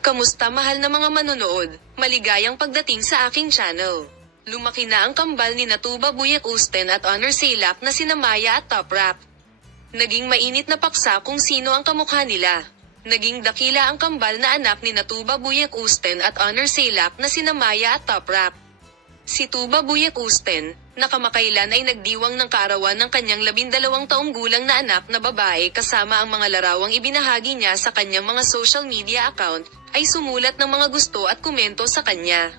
Kamusta mahal na mga manonood? Maligayang pagdating sa aking channel. Lumaki na ang kambal ni Tuba Buyak-Usten at Honor Sailak na sina Maya at Top Rap. Naging mainit na paksa kung sino ang kamukha nila. Naging dakila ang kambal na anak ni Tuba Buyak-Usten at Honor Sailak na sina Maya at Top Rap. Si Tuba Buyak-Usten, na kamakailan ay nagdiwang ng kaarawan ng kanyang 12 taong gulang na anak na babae kasama ang mga larawang ibinahagi niya sa kanyang mga social media account, ay sumulat ng mga gusto at komento sa kanya.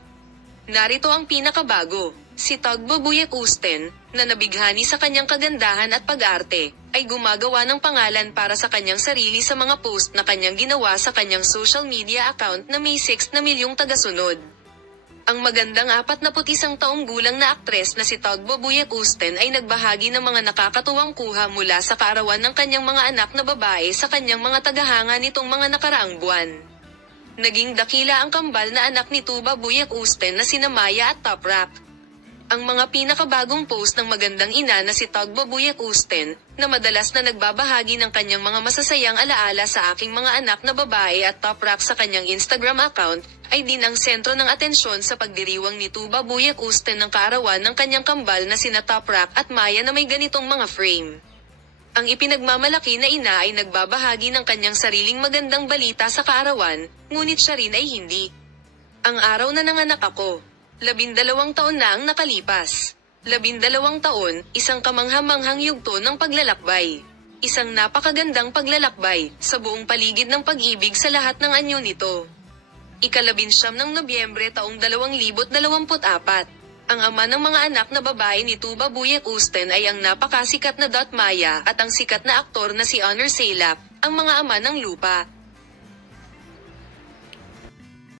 Narito ang pinakabago. Si Tuba Buyak-Usten, na nabighani sa kanyang kagandahan at pag-arte, ay gumagawa ng pangalan para sa kanyang sarili sa mga post na kanyang ginawa sa kanyang social media account na may 6 na milyong tagasunod. Ang magandang 41 taong gulang na aktres na si Tuba Buyak-Usten ay nagbahagi ng mga nakakatuwang kuha mula sa kaarawan ng kanyang mga anak na babae sa kanyang mga tagahanga nitong mga nakaraang buwan. Naging dakila ang kambal na anak ni Tuba Buyak-Usten na sina Maya at Top Rap. Ang mga pinakabagong post ng magandang ina na si Tuba Buyak-Usten, na madalas na nagbabahagi ng kanyang mga masasayang alaala sa aking mga anak na babae at Top Rap sa kanyang Instagram account, ay din ang sentro ng atensyon sa pagdiriwang ni Tuba Buyak-Usten ng kaarawan ng kanyang kambal na sina Top Rap at Maya na may ganitong mga frame. Ang ipinagmamalaki na ina ay nagbabahagi ng kanyang sariling magandang balita sa kaarawan, ngunit siya rin ay hindi. Ang araw na nanganak ako. 12 taon na ang nakalipas. 12 taon, isang kamangha-manghang yugto ng paglalakbay. Isang napakagandang paglalakbay, sa buong paligid ng pag-ibig sa lahat ng anyo nito. Ika-19 ng Nobyembre taong 2024. Ang ama ng mga anak na babae ni Tuba Buyak-Usten ay ang napakasikat na Maya at ang sikat na aktor na si Honor Sailak, ang mga ama ng lupa.